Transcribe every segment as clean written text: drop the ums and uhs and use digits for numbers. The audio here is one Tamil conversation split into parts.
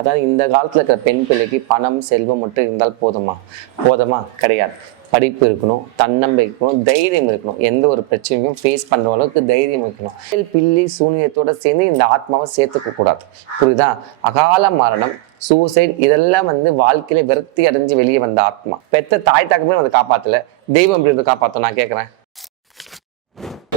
அதாவது இந்த காலத்தில் இருக்கிற பெண் பிள்ளைக்கு பணம் செல்வம் மட்டும் இருந்தால் போதுமா கிடையாது. படிப்பு இருக்கணும், தன்னம்பிக்கை இருக்கணும், தைரியம் இருக்கணும். எந்த ஒரு பிரச்சனையும் ஃபேஸ் பண்ணுற அளவுக்கு தைரியம் இருக்கணும். பில்லி சூனியத்தோட சேர்ந்து இந்த ஆத்மாவை சேர்த்துக்க கூடாது. புரியுதா? அகால மரணம், சூசைட் இதெல்லாம் வாழ்க்கையில விரக்தி அடைஞ்சு வெளியே வந்த ஆத்மா. பெத்த தாய் தகப்பனே வந்து காப்பாத்தல, தெய்வம் எப்படி வந்து காப்பாற்றும்? நான் கேட்குறேன்.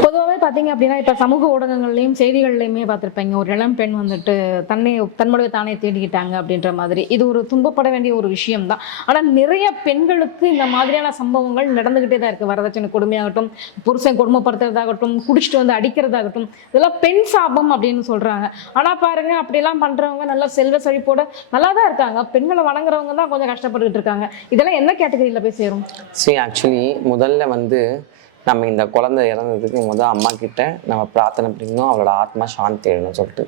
பொதுவாகவே பார்த்தீங்க அப்படின்னா, இப்போ சமூக ஊடகங்கள்லையும் செய்திகள்லையுமே பார்த்துருப்பீங்க, ஒரு இளம் பெண் வந்துட்டு தன்னுடைய தானே தேடிக்கிட்டாங்க அப்படின்ற மாதிரி. இது ஒரு துன்பப்பட வேண்டிய ஒரு விஷயம் தான். ஆனால் நிறைய பெண்களுக்கு இந்த மாதிரியான சம்பவங்கள் நடந்துகிட்டே தான் இருக்குது. வரதட்சணை கொடுமையாகட்டும், புருஷன் கொடுமைப்படுத்துறதாகட்டும், குடிச்சிட்டு வந்து அடிக்கிறதாகட்டும், இதெல்லாம் பெண் சாபம் அப்படின்னு சொல்கிறாங்க. ஆனால் பாருங்க, அப்படிலாம் பண்ணுறவங்க நல்லா செல்வ செழிப்போட நல்லா தான் இருக்காங்க. பெண்களை வணங்குறவங்க தான் கொஞ்சம் கஷ்டப்பட்டுக்கிட்டு இருக்காங்க. இதெல்லாம் என்ன கேட்டகரியில் போய் சேரும்? ஆக்சுவலி முதல்ல நம்ம இந்த குழந்தை இறந்ததுக்கு அம்மா கிட்ட நம்ம பிரார்த்தனை பண்ணிக்கணும், அவளோட ஆத்மா சாந்தி எழுணும் சொல்லிட்டு.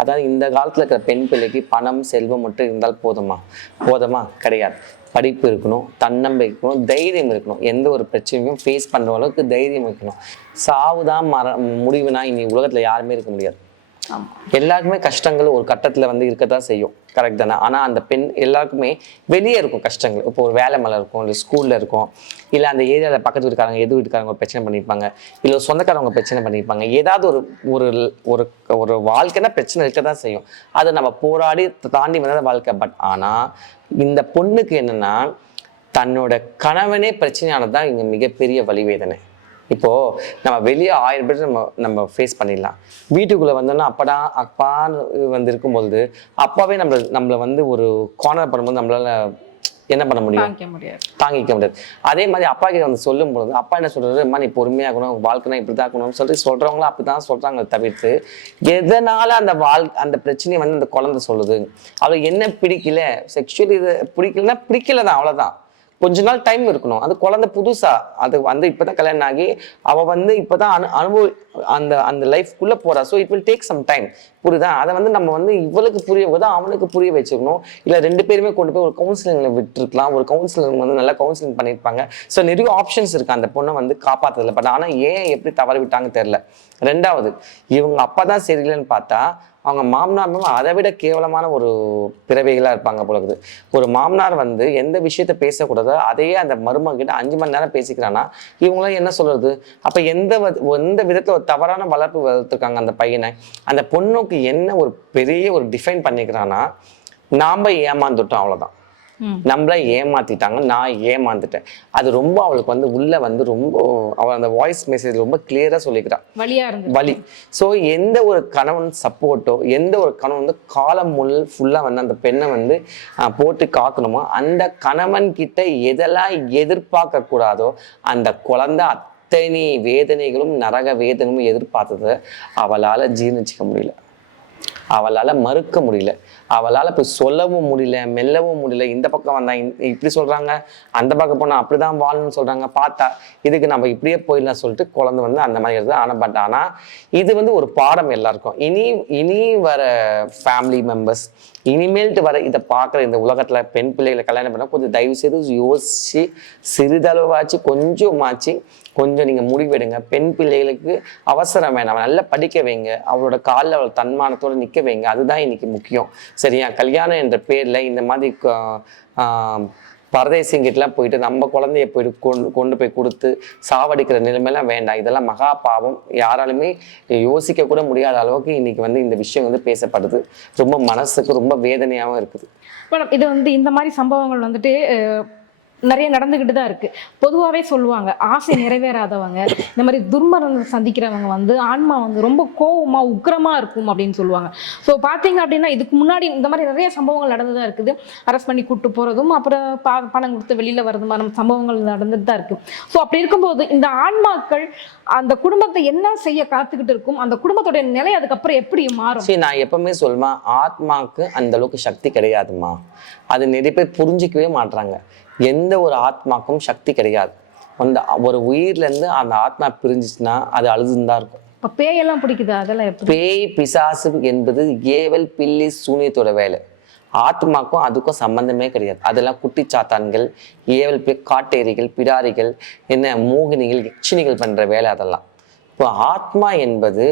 அதாவது இந்த காலத்தில் இருக்கிற பெண் பிள்ளைக்கு பணம் செல்வம் மட்டும் இருந்தால் போதுமா கிடையாது. படிப்பு இருக்கணும், தன்னம்பிக்கை இருக்கணும், தைரியம் இருக்கணும். எந்த ஒரு பிரச்சனையும் ஃபேஸ் பண்ணுற அளவுக்கு தைரியம் இருக்கணும். சாவுதான் முடிவுனா இனி உலகத்தில் யாருமே இருக்க முடியாது. எல்லாருக்குமே கஷ்டங்கள் ஒரு கட்டத்தில் இருக்கதான் செய்யும், கரெக்ட் தானே? ஆனால் அந்த பெண் எல்லாருக்குமே வெளியே இருக்கும் கஷ்டங்கள். இப்போ ஒரு வேலை மேலே இருக்கும், இல்லை ஸ்கூலில் இருக்கும், இல்லை அந்த ஏரியாவில் பக்கத்து வீட்டுக்காரங்க எது வீட்டுக்காரங்க பிரச்சனை பண்ணியிருப்பாங்க, இல்லை சொந்தக்காரவங்க பிரச்சனை பண்ணியிருப்பாங்க. ஏதாவது ஒரு ஒரு ஒரு வாழ்க்கைன்னா பிரச்சனை இருக்க தான் செய்யும். அதை நம்ம போராடி தாண்டி வந்தது வாழ்க்கை. பட் ஆனால் இந்த பொண்ணுக்கு என்னென்னா, தன்னோட கணவனே பிரச்சனையானது தான் இங்கே மிகப்பெரிய வலிவேதனை. இப்போது நம்ம வெளியே 1000 பேர் நம்ம ஃபேஸ் பண்ணிடலாம். வீட்டுக்குள்ளே வந்தோன்னா அப்பான்னு இருக்கும்போது அப்பாவே நம்மளை ஒரு கார்னர் பண்ணும்போது நம்மளால என்ன பண்ண முடியும்? தாங்கிக்க முடியாது. அதே மாதிரி அப்பா கிட்ட சொல்லும் பொழுது அப்பா என்ன சொல்றது, அம்மா நீ பொறுமையாகணும், வாழ்க்கைனா இப்படி தான் இருக்கணும்னு சொல்லிட்டு சொல்றவங்களும் அப்படிதான் சொல்றாங்க. தவிர்த்து எதனால அந்த பிரச்சனையை அந்த குழந்தை சொல்லுது, அவளுக்கு என்ன பிடிக்கல, செக்ஷுவலி இது பிடிக்கலன்னா பிடிக்கலதான், அவ்வளவுதான். கொஞ்ச நாள் டைம் இருக்கணும். அது குழந்தை புதுசா அது இப்பதான் கல்யாணம் ஆகி அவ இப்பதான் அனுபவம் அந்த லைஃப்குள்ள போறா. So it will take some time. புரியுதா? அதை நம்ம இவளுக்கு புரிய போது அவனுக்கு புரிய வச்சுக்கணும். இல்லை 2 பேருமே கொண்டு போய் ஒரு கவுன்சிலிங்ல விட்டுருக்கலாம். ஒரு கவுன்சிலர் நல்லா கவுன்சிலிங் பண்ணியிருப்பாங்க. ஸோ நிறைய ஆப்ஷன்ஸ் இருக்கு அந்த பொண்ணை காப்பாத்துறதுல. பட் ஆனால் ஏன் எப்படி தவற விட்டாங்க தெரியல. 2வது, இவங்க அப்பதான் சரியில்லைன்னு பார்த்தா அவங்க மாமனார் அதை விட கேவலமான ஒரு பிறவைகளாக இருப்பாங்க போலக்குது. ஒரு மாமனார் எந்த விஷயத்த பேசக்கூடாதோ அதையே அந்த மருமகிட்ட 5 மணி நேரம் பேசிக்கிறான்னா இவங்களாம் என்ன சொல்றது? அப்போ எந்த விதத்தில் ஒரு தவறான வளர்ப்பு வளர்த்துருக்காங்க அந்த பையனை. அந்த பொண்ணுக்கு என்ன ஒரு பெரிய ஒரு டிஃபைன் பண்ணிக்கிறான்னா, நாம ஏமாந்துட்டோம், அவ்வளோதான். நம்மள ஏமாத்திட்டாங்க, நான் ஏமாந்துட்டேன். அது ரொம்ப அவளுக்கு உள்ள ரொம்ப அவள் அந்த வாய்ஸ் மெசேஜ் ரொம்ப கிளியரா சொல்லிக்கிறான், வலி. ஸோ எந்த ஒரு கணவன் சப்போர்ட்டோ, எந்த ஒரு கணவன் காலம் ஃபுல்லா அந்த பெண்ணை போட்டு காக்கணுமோ, அந்த கணவன் கிட்ட எதெல்லாம் எதிர்பார்க்க கூடாதோ அந்த குழந்தை அத்தனை வேதனைகளும் நரக வேதனையும் எதிர்பார்த்ததை அவளால ஜீர்ணிச்சிக்க முடியல, அவளால மறுக்க முடியல, அவளால் இப்போ சொல்லவும் முடியல, மெல்லவும் முடியல. இந்த பக்கம் வந்தா இப்படி சொல்றாங்க, அந்த பக்கம் போனா அப்படிதான் வாழணும்னு சொல்றாங்க. பார்த்தா இதுக்கு நம்ம இப்படியே போயிடலாம் சொல்லிட்டு குழந்தை அந்த மாதிரி இருக்குது. ஆனா இது ஒரு பாடம் எல்லாருக்கும். இனி வர ஃபேமிலி மெம்பர்ஸ், இனிமேல்ட்டு வர இதை பார்க்குற இந்த உலகத்துல பெண் பிள்ளைகளை கல்யாணம் பண்ணால் கொஞ்சம் தயவு செய்து யோசிச்சு சிறிதளவாச்சு கொஞ்சம் நீங்க முடிவெடுங்க. பெண் பிள்ளைகளுக்கு அவசரம் வேணாம், நல்லா படிக்க வைங்க, அவளோட காலில் அவள் தன்மானத்தோடு நிற்க வைங்க. அதுதான் இன்னைக்கு முக்கியம். சரியா? கல்யாணம் என்ற பேர்ல இந்த மாதிரி பரதேசிங்கிட்டலாம் போயிட்டு நம்ம குழந்தைய போயிட்டு கொண்டு போய் கொடுத்து சாவடிக்கிற நிலைமையெல்லாம் வேண்டாம். இதெல்லாம் மகா பாவம். யாராலுமே யோசிக்க கூட முடியாத அளவுக்கு இன்னைக்கு இந்த விஷயம் பேசப்படுது. ரொம்ப மனசுக்கு ரொம்ப வேதனையாகவும் இருக்குது. மேடம், இது இந்த மாதிரி சம்பவங்கள் நிறைய நடந்துகிட்டு தான் இருக்கு. பொதுவாகவே சொல்லுவாங்க, ஆசை நிறைவேறாதவங்க, இந்த மாதிரி துர்மரணம் சந்திக்கிறவங்க ஆன்மா ரொம்ப கோவமா உக்கிரமா இருக்கும் அப்படின்னு சொல்லுவாங்க. ஸோ பார்த்தீங்க அப்படின்னா இதுக்கு முன்னாடி இந்த மாதிரி நிறைய சம்பவங்கள் நடந்துதான் இருக்குது. அரெஸ்ட் பண்ணி கூட்டு போறதும், அப்புறம் பணம் கொடுத்து வெளியில வர்றது மாதிரி சம்பவங்கள் நடந்துட்டு தான் இருக்கு. ஸோ அப்படி இருக்கும்போது இந்த ஆன்மாக்கள் அந்த குடும்பத்தை என்ன செய்ய காத்துக்கிட்டு இருக்கும்? அந்த குடும்பத்தோட நிலை அதுக்கப்புறம் எப்படி மாறும்? சரி, நான் எப்பவுமே சொல்லுவேன், ஆத்மாக்கு அந்த அளவுக்கு சக்தி கிடையாதுமா. அது நிறைய பேர் புரிஞ்சிக்கவே மாட்டாங்க. எந்த ஒரு ஆத்மாக்கும் சக்தி கிடையாது. ஒரு உயிர்ல இருந்து அந்த ஆத்மா பிரிஞ்சிச்சுன்னா அது அழுதுதான் இருக்கும். பேயெல்லாம் பிடிக்குது, அதெல்லாம் பேய் பிசாசு என்பது ஏவல் பில்லி சூனியத்தோட வேலை. ஆத்மாக்கும் அதுக்கும் சம்பந்தமே கிடையாது. அதெல்லாம் குட்டி சாத்தான்கள், ஏவல் காட்டேரிகள், பிடாரிகள், என்ன மோகினிகள், யட்சினிகள் பண்ற வேலை அதெல்லாம். இப்போ ஆத்மா என்பது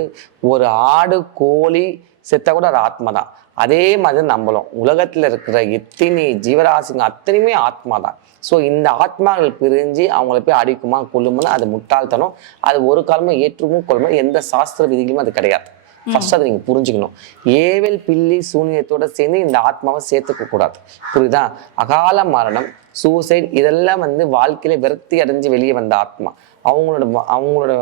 ஒரு ஆடு கோழி செத்தா கூட அது ஆத்மா தான். அதே மாதிரி நம்மளும் உலகத்துல இருக்கிற எத்தனை ஜீவராசிங்க அத்தனையுமே ஆத்மா தான். ஸோ இந்த ஆத்மாக்கள் பிரிஞ்சு அவங்கள போய் அடிக்குமா கொல்லுமான்னு அது முட்டாள்தனம். அது ஒரு காலமும் ஏற்றுமும் கொள்ளுமோ எந்த சாஸ்திர விதிகளும் அது கிடையாது. ஃபர்ஸ்ட் அதை நீங்க புரிஞ்சுக்கணும். ஏவல் பில்லி சூனியத்தோட சேர்ந்து இந்த ஆத்மாவை சேர்த்துக்க கூடாது. புரியுதா? அகால மரணம், சூசைட் இதெல்லாம் வந்து வாழ்க்கையில விரக்தி அடைஞ்சு வெளியே வந்த ஆத்மா. அவங்களோட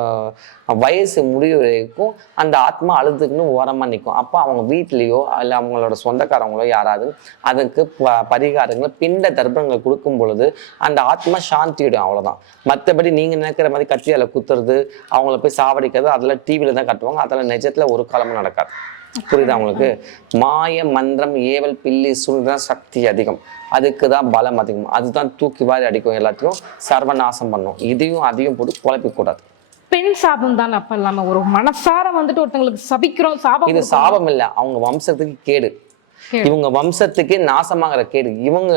வயசு முடிவு வரைக்கும் அந்த ஆத்மா அழுதுக்குன்னு ஓரமா நிற்கும். அப்போ அவங்க வீட்லேயோ இல்லை அவங்களோட சொந்தக்காரங்களோ யாராவது அதுக்கு பரிகாரங்களை பிண்ட தர்ப்பணங்கள் கொடுக்கும் பொழுது அந்த ஆத்மா சாந்தியிடும். அவ்வளோதான். மற்றபடி நீங்க நினைக்கிற மாதிரி கத்தியால குத்துறது, அவங்கள போய் சாவடிக்கிறது அதெல்லாம் டிவியில தான் கட்டுவாங்க. அதெல்லாம் நிஜத்துல ஒரு காலமும் நடக்காது. புரியுதா உங்களுக்கு? மாய மந்திரம் ஏவல் பில்லி சூழ்நிதான் சக்தி அதிகம், அதுக்கு தான் பலம் அதிகம், அதுதான் தூக்கி வாரி அடிக்கும், எல்லாத்தையும் சர்வநாசம் பண்ணும். இதையும் அதையும் போட்டு குழப்பிக்க கூடாது. பெண் சாபம் தான் அப்ப இல்லாம ஒரு மனசார வந்துட்டு ஒருத்தங்களுக்கு சபிக்கிறோம். சாபம் இது சாபம் இல்லை, அவங்க வம்சத்துக்கு கேடு. இவங்க வம்சத்துக்கே நாசமாகிற கேடு. இவங்க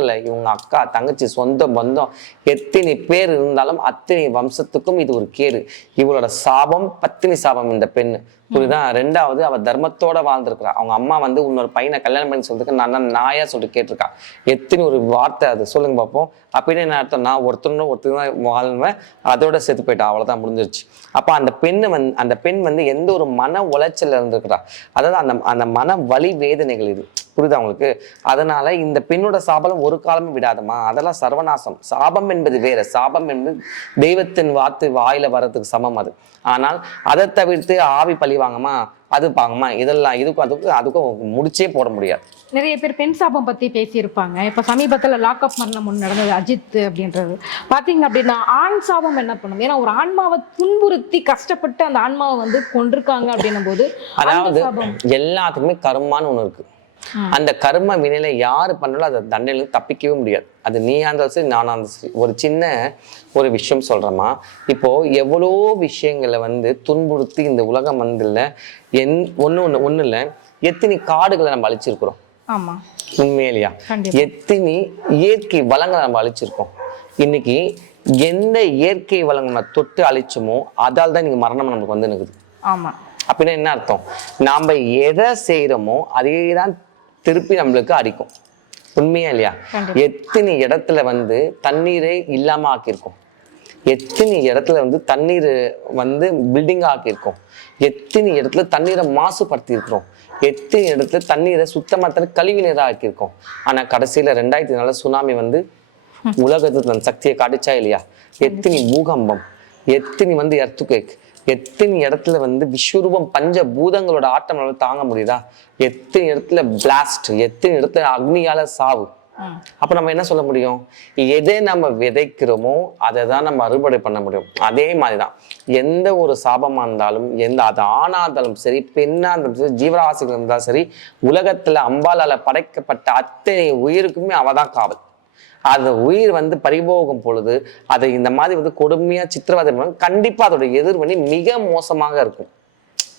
அக்கா தங்கச்சி சொந்த பந்தம் எத்தனை பேர் இருந்தாலும் அத்தனை வம்சத்துக்கும் இது ஒரு கேடு. இவளோட சாபம் பத்தினி சாபம் இந்த பெண்ணு. புரியுதா? ரெண்டாவது அவ தர்மத்தோட வாழ்ந்துருக்கிறா. அவங்க அம்மா வந்து இன்னொரு பையனை கல்யாணம் பண்ணி சொல்றதுக்கு நான் நாயா சொல்லிட்டு கேட்டிருக்கா. எத்தனை ஒரு வார்த்தை அது சொல்லுங்க பார்ப்போம். அப்படின்னு என்ன அர்த்தம்? நான் ஒருத்தர் தான் வாழ்வேன், அதோட செத்து போயிட்டா, அவ்வளவுதான், முடிஞ்சிருச்சு. அப்ப அந்த பெண் வந்து எந்த ஒரு மன உளைச்சல் இருந்திருக்கிறா. அதாவது அந்த மன வலி வேதனைகள் இது. புரியுதா உங்களுக்கு? அதனால இந்த பெண்ணோட சாபம் ஒரு காலமும் விடாதமா, அதெல்லாம் சர்வநாசம். சாபம் என்பது வேற, சாபம் என்பது தெய்வத்தின் வார்த்தை வாயில வர்றதுக்கு சமம் அது. ஆனால் அதை தவிர்த்து ஆவி பழி வாங்கமா, அது பாங்கம்மா, இதெல்லாம் அதுக்கும் முடிச்சே போட முடியாது. நிறைய பேர் பெண் சாபம் பத்தி பேசியிருப்பாங்க. இப்ப சமீபத்துல லாக்அப் மரணம் ஒன்று நடந்தது, அஜித் அப்படின்றது. பாத்தீங்க அப்படின்னா ஆண் சாபம் என்ன பண்ணும்? ஏன்னா ஒரு ஆன்மாவை துன்புறுத்தி கஷ்டப்பட்டு அந்த ஆன்மாவை வந்து கொண்டிருக்காங்க அப்படின்னும் போது, அதாவது எல்லாத்துக்குமே கர்மான்னு ஒண்ணு இருக்கு. அந்த கர்ம வினையில யாரு பண்ணாலும் அதை தண்டனை தப்பிக்கவே முடியாது. அது நீயா இருந்தாலும் சரி, நானா இருந்தாலும் சரி. ஒரு சின்ன ஒரு விஷயம் சொல்றேம்மா. இப்போ எவ்வளோ விஷயங்களை வந்து துன்புறுத்தி இந்த உலகம் வந்து இல்லை ஒண்ணு இல்லை, எத்தனை காடுகளை நம்ம அழிச்சிருக்கிறோம். ஆமா, உண்மையிலையா? எத்தனை இயற்கை வளங்களை நம்ம அழிச்சிருக்கோம். இன்னைக்கு எந்த இயற்கை வளங்களை தொட்டு அழிச்சோமோ அதால் தான் இன்னைக்கு மரணம் நமக்கு வந்து நிற்குது. ஆமா. அப்படின்னா என்ன அர்த்தம்? நாம எதை செய்யறோமோ அதே தான் திருப்பி நம்மளுக்கு அடிக்கும். உண்மையா இல்லையா? எத்தனை இடத்துல வந்து தண்ணீரை இல்லாம ஆக்கியிருக்கோம், எத்தனை இடத்துல வந்து தண்ணீர் வந்து பில்டிங்கா ஆக்கியிருக்கோம், எத்தனை இடத்துல தண்ணீரை மாசுபடுத்தி இருக்கிறோம், எத்தனை இடத்துல தண்ணீரை சுத்தமாக கழிவு நீராக ஆக்கியிருக்கோம். ஆனா கடைசியில 2004 சுனாமி வந்து உலகத்துக்கு தன் சக்தியை காட்டுச்சா இல்லையா? எத்தனை பூகம்பம், எத்தனை வந்து எர்த்குவேக், எத்தனை இடத்துல வந்து விஸ்வரூபம் பஞ்ச பூதங்களோட ஆட்டம் தாங்க முடியுதா? எத்தனை இடத்துல பிளாஸ்ட், எத்தனை இடத்துல அக்னியால சாவு. அப்ப நம்ம என்ன சொல்ல முடியும்? எதை நம்ம விதைக்கிறோமோ அதை தான் நம்ம அறுவடை பண்ண முடியும். அதே மாதிரிதான் எந்த ஒரு சாபமா இருந்தாலும், அது ஆணா இருந்தாலும் சரி, பெண்ணா இருந்தாலும் சரி, ஜீவராசிகள் இருந்தாலும் சரி, உலகத்துல அம்பாலால படைக்கப்பட்ட அத்தனை உயிருக்குமே அவதான் காவல். அந்த உயிர் வந்து பறிபோகும் பொழுது அதை இந்த மாதிரி வந்து கொடுமையா சித்திரவதை பண்ணுவாங்க. கண்டிப்பா அதோட எதிர்வினை மிக மோசமாக இருக்கும்.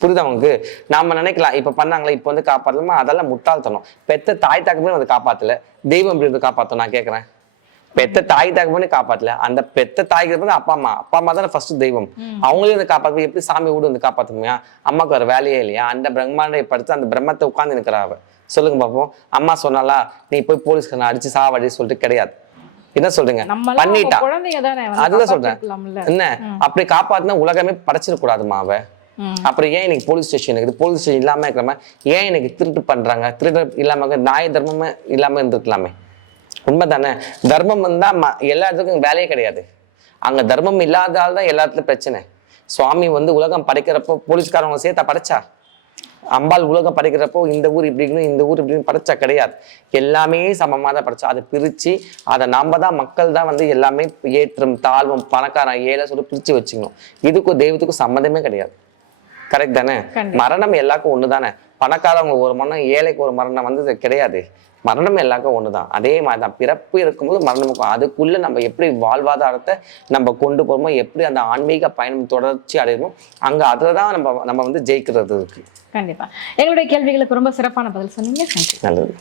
புரியுதா உங்களுக்கு? நாம நினைக்கலாம் இப்ப பண்ணாங்களே இப்ப வந்து காப்பாத்தலாமா, அதெல்லாம் முட்டாள்தனம். பெத்த தாய் தகப்பனே வந்து காப்பாத்தல, தெய்வம் எப்படி வந்து காப்பாத்தணும்? நான் கேட்கறேன். பெத்த தாய் தகப்பனே காப்பாத்தல, அந்த பெத்த தாய்க்கு வந்து அப்பா அம்மா தானே ஃபர்ஸ்ட் தெய்வம். அவங்களையும் வந்து காப்பாத்து. எப்படி சாமி வீடு வந்து காப்பாத்துமையா? அம்மாவுக்கு ஒரு வேலையே இல்லையா? அந்த பிரம்மாண்ட படுத்து அந்த பிரம்மத்தை உட்கார்ந்து நிற்கிறாவ. சொல்லுங்க பாப்போம். அம்மா சொன்னாலா நீ போய் போலீஸ்காரனை அடிச்சு சாவடி சொல்லிட்டு கிடையாது. என்ன சொல்றீங்க? பண்ணிட்டா. அதுதான் சொல்றேன். என்ன அப்படி காப்பாத்தினா உலகமே படைச்சிடக்கூடாதுமா அவ. அப்புறம் ஏன் எனக்கு போலீஸ் ஸ்டேஷன் இருக்குது? போலீஸ் ஸ்டேஷன் இல்லாம இருக்கிறாம ஏன் எனக்கு திருட்டு பண்றாங்க? திருட்டு இல்லாம நாய தர்மமே இல்லாம இருந்திருக்கலாமே. உண்மைதானே? தர்மம் வந்தா எல்லா இடத்துக்கும் வேலையே கிடையாது. அங்க தர்மம் இல்லாதால்தான் தான் எல்லா இடத்துலயும் பிரச்சனை. சுவாமி வந்து உலகம் படைக்கிறப்போ போலீஸ்காரவங்க சேர்த்தா படைச்சா? அம்பாள் உலகம் படைக்கிறப்போ இந்த ஊர் இப்படின்னு இந்த ஊர் இப்படின்னு படைச்சா கிடையாது. எல்லாமே சமமாக தான் படைச்சா. அதை பிரிச்சு அதை நாம தான் மக்கள் தான் வந்து எல்லாமே ஏற்றம் தாழ்வும் பணக்காரன் ஏழை சொல்லி பிரிச்சு வச்சுக்கணும். இதுக்கும் தெய்வத்துக்கும் சம்மந்தமே கிடையாது. கரெக்ட் தானே? மரணம் எல்லாருக்கும் ஒண்ணுதானே. பணக்காரவங்க ஒரு மரணம், ஏழைக்கு ஒரு மரணம் வந்து கிடையாது. மரணம் எல்லாருக்கும் ஒண்ணுதான். அதே மாதிரிதான் பிறப்பு இருக்கும்போது மரணமுக்கும். அதுக்குள்ள நம்ம எப்படி வாழ்வாதாரத்தை நம்ம கொண்டு போறோமோ, எப்படி அந்த ஆன்மீக பயணம் தொடர்ச்சி அடையணுமோ, அங்க அதுலதான் நம்ம வந்து ஜெயிக்கிறது இருக்கு. கண்டிப்பா. எங்களுடைய கேள்விகளுக்கு ரொம்ப சிறப்பான பதில் சொன்னீங்க. நல்லது.